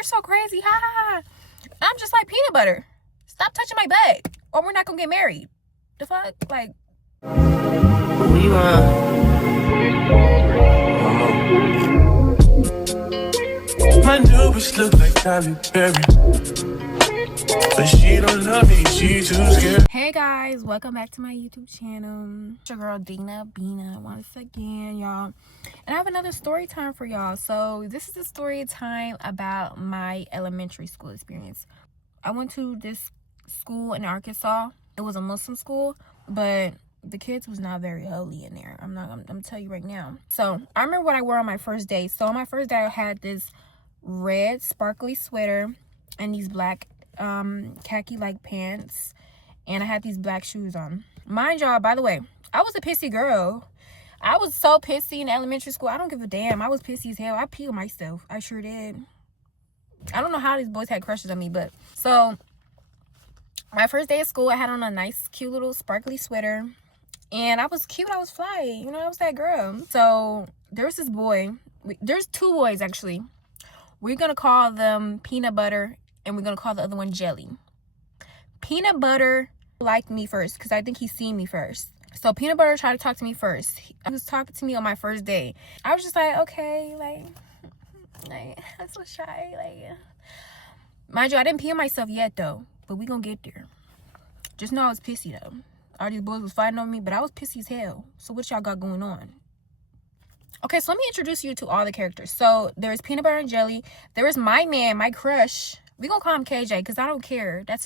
you're so crazy. Ha ha ha. I'm just like peanut butter. Stop touching my butt, or we're not gonna get married. The fuck? Like, Who you My new bitch look like Tyler Perry, but she don't love me, she too scared. hey guys, welcome back to my YouTube channel. It's your girl Dina Bina once again, y'all. And I have another story time for y'all. So this is a story time about my elementary school experience. I went to this school in Arkansas. It was a Muslim school, but the kids was not very holy in there. I'm gonna tell you right now. So I remember what I wore on my first day. So on my first day, I had this red sparkly sweater and these black khaki like pants, and I had these black shoes on. Mind y'all, by the way, I was a pissy girl. I was so pissy in elementary school. I don't give a damn. I was pissy as hell. I peed on myself. I sure did. I don't know how these boys had crushes on me, but so my first day of school, I had on a nice cute little sparkly sweater, and I was cute. I was fly, you know, I was that girl. So there's this boy. There's two boys actually. We're gonna call them Peanut Butter, and we're gonna call the other one Jelly. Peanut Butter liked me first because I think he seen me first. So Peanut Butter tried to talk to me first. He was talking to me on my first day. I was just like, okay, like I'm so shy. Like, mind you, I didn't pee on myself yet though, but we gonna get there. Just know I was pissy though. All these boys was fighting on me, but I was pissy as hell. So what y'all got going on? Okay, so let me introduce you to all the characters. So there's Peanut Butter and Jelly. There is my man, my crush. We gonna call him KJ because I don't care. That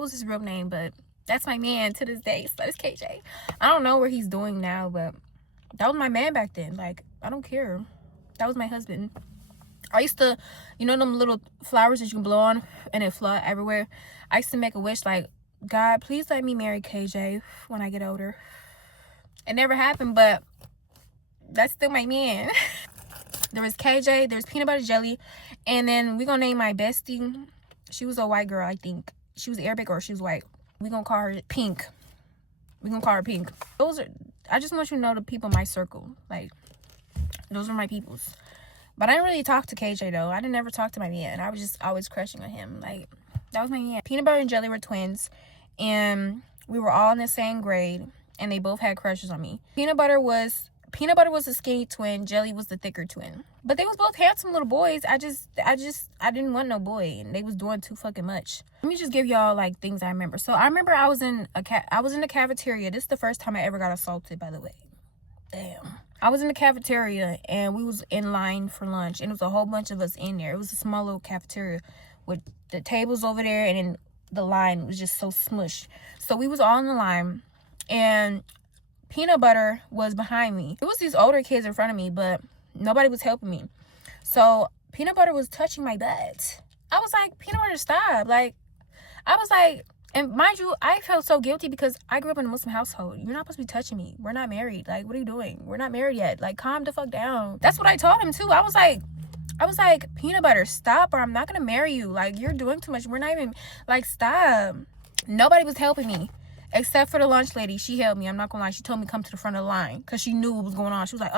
was his real name, but that's my man to this day. So that is KJ. I don't know what he's doing now, but that was my man back then. Like, I don't care. That was my husband. I used to, you know them little flowers that you can blow on and it fly everywhere? I used to make a wish like, God, please let me marry KJ when I get older. It never happened, but that's still my man. There was KJ, there's Peanut Butter Jelly, and then we're gonna name my bestie. She was a white girl, I think. She was Arabic or she was white. We're gonna call her Pink. We're gonna call her Pink. I just want you to know the people in my circle. Like, those are my peoples. But I didn't really talk to KJ though. I didn't ever talk to my man. I was just always crushing on him. Like, that was my man. Peanut Butter and Jelly were twins, and we were all in the same grade, and they both had crushes on me. Peanut Butter was the skinny twin. Jelly was the thicker twin. But they was both handsome little boys. I didn't want no boy, and they was doing too fucking much. Let me just give y'all like things I remember. So I remember I was in the cafeteria. This is the first time I ever got assaulted, by the way. Damn. I was in the cafeteria and we was in line for lunch, and it was a whole bunch of us in there. It was a small little cafeteria with the tables over there, and then the line was just so smushed. So we was all in the line, and Peanut Butter was behind me. It was these older kids in front of me, but nobody was helping me. So Peanut Butter was touching my butt. I was like, Peanut Butter, stop. Like, I was like, and mind you, I felt so guilty because I grew up in a Muslim household. You're not supposed to be touching me. We're not married. Like, what are you doing? We're not married yet. Like, calm the fuck down. That's what I told him too. I was like, Peanut Butter, stop, or I'm not gonna marry you. Like, you're doing too much. We're not even, like, stop. Nobody was helping me. Except for the lunch lady. She helped me. I'm not gonna lie. She told me to come to the front of the line because she knew what was going on. She was like,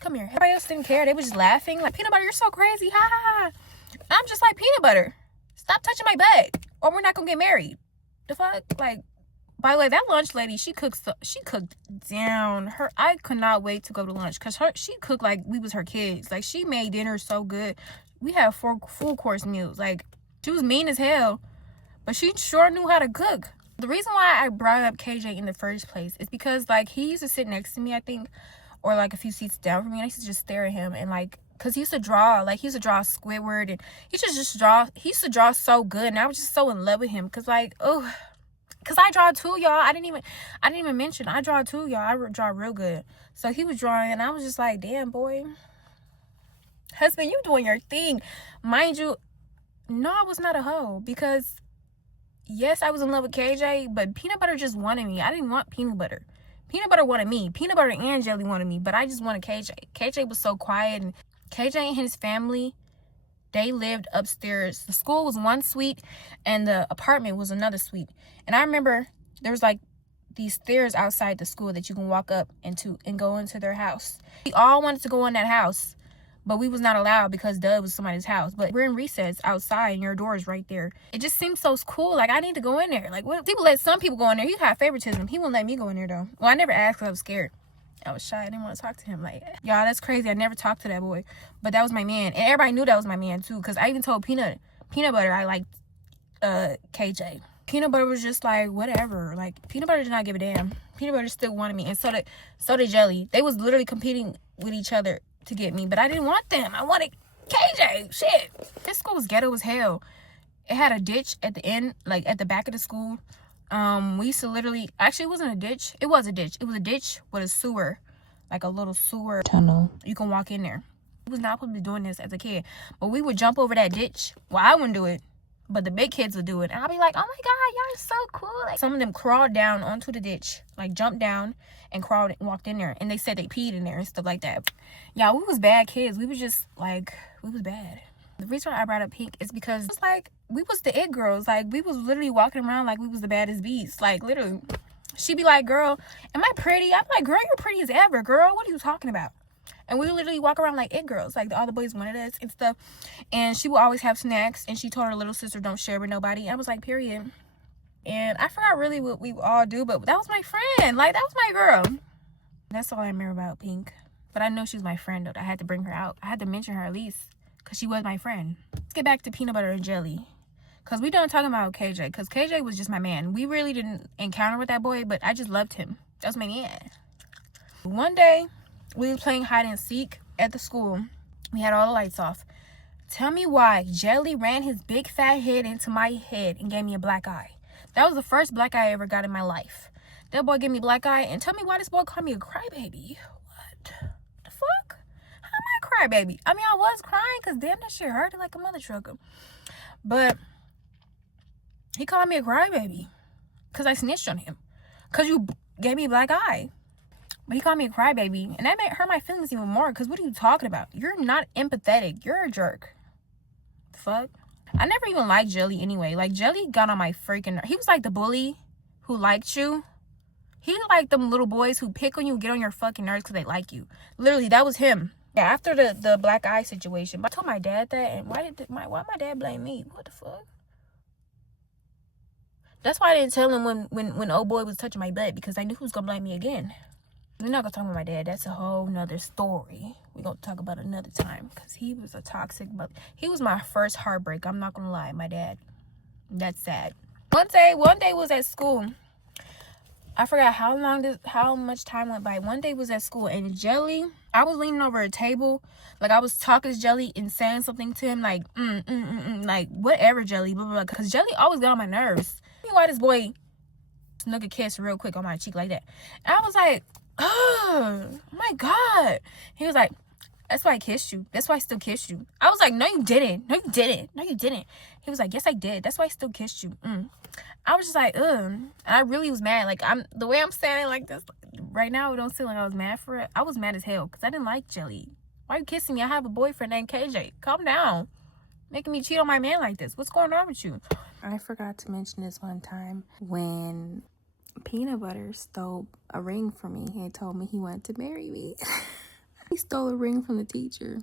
come here. Everybody else didn't care. They was just laughing. Like, Peanut Butter, you're so crazy. Ha ha ha. I'm just like Peanut Butter. Stop touching my butt, or we're not gonna get married. The fuck? Like, by the way, that lunch lady, she cooked down. I could not wait to go to lunch because she cooked like we was her kids. Like, she made dinner so good. We had 4 full course meals. Like, she was mean as hell, but she sure knew how to cook. The reason why I brought up KJ in the first place is because, like, he used to sit next to me, I think, or like a few seats down from me, and I used to just stare at him, and like, because he used to draw Squidward, and he used to draw so good, and I was just so in love with him because, like, oh, because I draw too, y'all. I didn't even mention I draw too, y'all. I draw real good. So he was drawing, and I was just like, damn, boy, husband, you doing your thing. Mind you, no, I was not a hoe, because yes, I was in love with KJ, but Peanut Butter just wanted me. I didn't want Peanut Butter. Peanut Butter wanted me. Peanut Butter and Jelly wanted me, but I just wanted KJ. KJ was so quiet, and KJ and his family, they lived upstairs. The school was one suite, and the apartment was another suite. And I remember there was like these stairs outside the school that you can walk up into and go into their house. We all wanted to go in that house, but we was not allowed because duh, it was somebody's house. But we're in recess outside and your door is right there. It just seems so cool. Like, I need to go in there. Like, what? People let some people go in there. He had favoritism. He wouldn't let me go in there though. Well, I never asked because I was scared. I was shy. I didn't want to talk to him. Like, y'all, that's crazy. I never talked to that boy, but that was my man, and everybody knew that was my man too. Cause I even told Peanut Butter I liked KJ. Peanut Butter was just like, whatever. Like, Peanut Butter did not give a damn. Peanut Butter still wanted me, and so did Jelly. They was literally competing with each other to get me, but I didn't want them. I wanted KJ. Shit. This school was ghetto as hell. It had a ditch at the end, like at the back of the school. We used to literally, actually it wasn't a ditch. It was a ditch. It was a ditch with a sewer, like a little sewer tunnel. You can walk in there. I was not supposed to be doing this as a kid, but we would jump over that ditch. Well, I wouldn't do it, but the big kids would do it. And I'll be like, oh my God, y'all are so cool. Like, some of them crawled down onto the ditch, like jumped down and crawled and walked in there. And they said they peed in there and stuff like that. Yeah, we was bad kids. We was just like, we was bad. The reason why I brought up Pink is because it's like, we was the it girls. Like, we was literally walking around like we was the baddest beasts. Like, literally. She'd be like, girl, am I pretty? I'm like, girl, you're pretty as ever, girl. What are you talking about? And we would literally walk around like it girls. Like, all the boys wanted us and stuff. And she would always have snacks. And she told her little sister, don't share with nobody. And I was like, period. And I forgot really what we all do. But that was my friend. Like, that was my girl. That's all I remember about Pink. But I know she was my friend, though. I had to bring her out. I had to mention her at least. Because she was my friend. Let's get back to Peanut Butter and Jelly. Because we done talking about KJ. Because KJ was just my man. We really didn't encounter with that boy, but I just loved him. That was my man. One day, we was playing hide and seek at the school. We had all the lights off. Tell me why Jelly ran his big fat head into my head and gave me a black eye. That was the first black eye I ever got in my life. That boy gave me a black eye. And tell me why this boy called me a crybaby. What the fuck? How am I a crybaby? I mean, I was crying because damn, that shit hurt like a mother trucker. But he called me a crybaby because I snitched on him. Because you gave me a black eye. But he called me a crybaby. And that made hurt my feelings even more. Because what are you talking about? You're not empathetic. You're a jerk. The fuck? I never even liked Jelly anyway. Like, Jelly got on my freaking nerve. He was like the bully who liked you. He like them little boys who pick on you, get on your fucking nerves because they like you. Literally, that was him. Yeah, after the black eye situation. But I told my dad that. And why my dad blame me? What the fuck? That's why I didn't tell him when old boy was touching my butt. Because I knew he was going to blame me again. We're not going to talk about my dad. That's a whole nother story. We're going to talk about another time. Because he was a toxic, but he was my first heartbreak. I'm not going to lie. My dad. That's sad. One day was at school. I forgot how much time went by. One day was at school. And Jelly, I was leaning over a table. Like, I was talking to Jelly and saying something to him. Like, like, whatever, Jelly. Blah, blah, blah. Because Jelly always got on my nerves. Why this boy snuck a kiss real quick on my cheek like that. And I was like, oh my God. He was like, that's why I kissed you. That's why I still kissed you. I was like, no, you didn't. No, you didn't. No, you didn't. He was like, yes, I did. That's why I still kissed you. I was just like, ugh. And I really was mad. Like, the way I'm standing like this right now, it don't seem like I was mad for it. I was mad as hell because I didn't like Jelly. Why are you kissing me? I have a boyfriend named KJ. Calm down. Making me cheat on my man like this. What's going on with you? I forgot to mention this one time when Peanut Butter stole a ring from me and told me he wanted to marry me. He stole a ring from the teacher.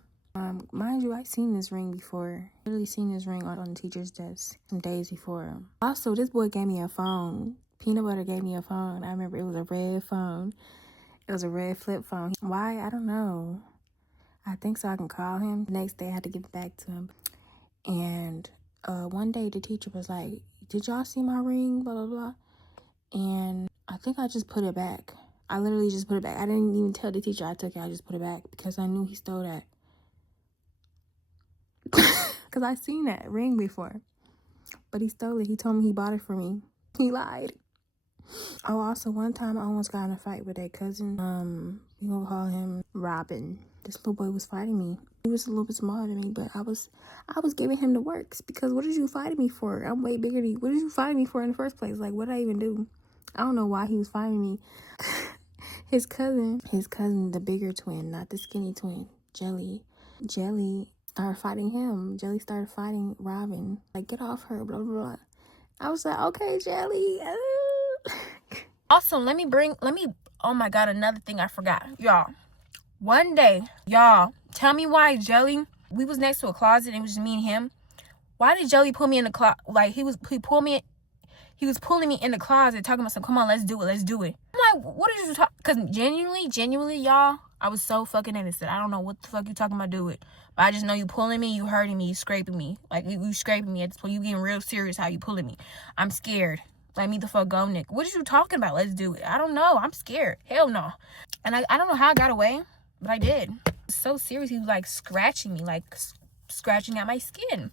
Mind you, I've seen this ring before. Literally seen this ring on the teacher's desk some days before. Also, this boy gave me a phone. Peanut Butter gave me a phone. I remember it was a red phone. It was a red flip phone. Why? I don't know. I think so I can call him. The next day I had to give it back to him. And one day the teacher was like, did y'all see my ring? Blah, blah, blah. And I think I just put it back. I literally just put it back. I didn't even tell the teacher I took it. I just put it back because I knew he stole that. Because I seen that ring before. But he stole it. He told me he bought it for me. He lied. Oh, also one time I almost got in a fight with a cousin. We gonna call him Robin. This little boy was fighting me. He was a little bit smaller than me, but I was giving him the works because what did you fighting me for? I'm way bigger than you. What did you fighting me for in the first place? Like, what did I even do? I don't know why he was fighting me. His cousin, the bigger twin, not the skinny twin, Jelly started fighting him. Jelly started fighting Robin. Like, get off her, blah, blah, blah. I was like, okay, Jelly. Also, oh my God, another thing I forgot. Y'all, one day, Tell me why Jelly, we was next to a closet and it was just me and him. Why did Jelly pull me in the closet? Like, he was pulling me in the closet talking about something. Come on, let's do it. I'm like, what are you talking? Because genuinely, y'all, I was so fucking innocent. I don't know what the fuck you talking about do it. But I just know you pulling me, you hurting me, you scraping me. Like, you scraping me at this point. You getting real serious how you pulling me. I'm scared. Let me the fuck go, Nick. What are you talking about? Let's do it. I don't know. I'm scared. Hell no. And I don't know how I got away, but I did. So serious. He was like scratching me, like scratching at my skin.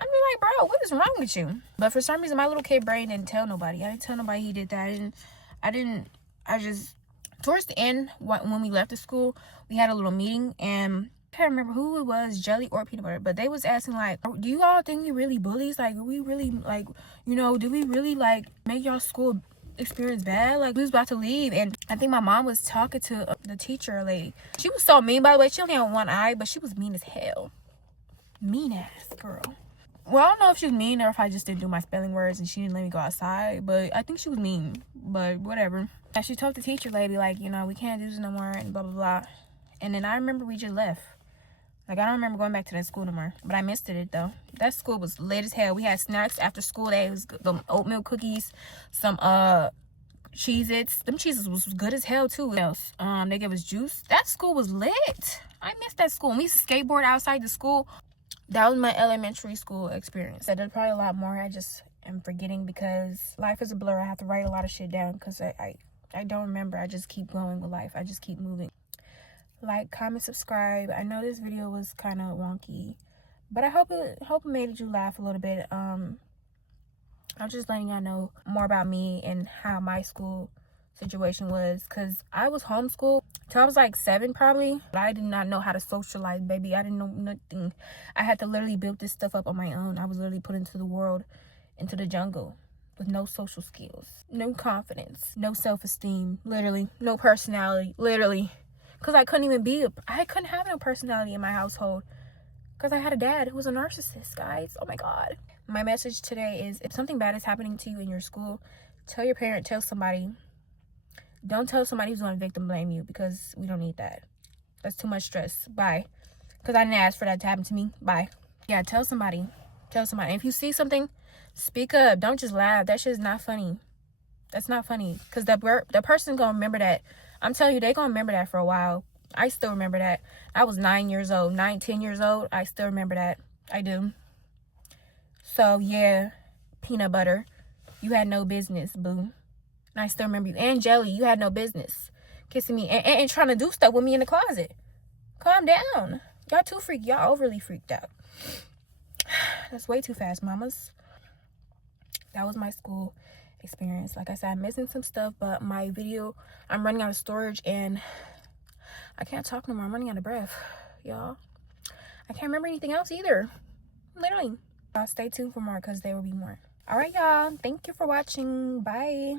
I mean, like, bro, what is wrong with you? But for some reason, my little kid brain didn't tell nobody. I didn't tell nobody he did that. I just, towards the end, when we left the school, we had a little meeting, and I can't remember who it was, Jelly or Peanut Butter, but they was asking, like, do you all think we really bullies? Like, are we really, like, you know, do we really, like, make y'all school experience bad? Like, we was about to leave, and I think my mom was talking to the teacher lady. She was so mean, by the way. She only had one eye, but she was mean as hell. Mean ass girl. Well, I don't know if she was mean or if I just didn't do my spelling words and she didn't let me go outside, but I think she was mean, but whatever. And she told the teacher lady, like, you know, we can't do this no more and blah, blah, blah. And then I remember we just left. Like, I don't remember going back to that school no more, but I missed it, though. That school was late as hell. We had snacks after school. It was the oatmeal cookies, some Cheez-Its. Them Cheez-Its was good as hell, too. What else? They gave us juice. That school was lit. I missed that school. We used to skateboard outside the school. That was my elementary school experience. There's probably a lot more. I just am forgetting because life is a blur. I have to write a lot of shit down because I don't remember. I just keep going with life. I just keep moving. Like, comment, subscribe. I know this video was kind of wonky, but I hope it made you laugh a little bit. I'm just letting y'all know more about me and how my school situation was, because I was homeschooled till I was like 7 probably, but I did not know how to socialize, baby. I didn't know nothing. I had to literally build this stuff up on my own. I was literally put into the world, into the jungle, with no social skills, no confidence, no self-esteem, literally no personality, literally, because I couldn't have no personality in my household because I had a dad who was a narcissist, guys. Oh my god. My message today is, if something bad is happening to you in your school, tell your parent, tell somebody. Don't tell somebody who's going to victim blame you, because we don't need that. That's too much stress. Bye. Because I didn't ask for that to happen to me. Bye. Yeah, tell somebody. Tell somebody. And if you see something, speak up. Don't just laugh. That shit is not funny. That's not funny. Because the person's going to remember that. I'm telling you, they're going to remember that for a while. I still remember that. I was 10 years old. I still remember that. I do. So, yeah, Peanut Butter, you had no business, boo. And I still remember you. And Jelly, you had no business kissing me and trying to do stuff with me in the closet. Calm down. Y'all too freaky. Y'all overly freaked out. That's way too fast, mamas. That was my school experience. Like I said, I'm missing some stuff, but my video, I'm running out of storage and I can't talk no more. I'm running out of breath, y'all. I can't remember anything else either. Literally. Stay tuned for more, because there will be more. All right, y'all. Thank you for watching. Bye.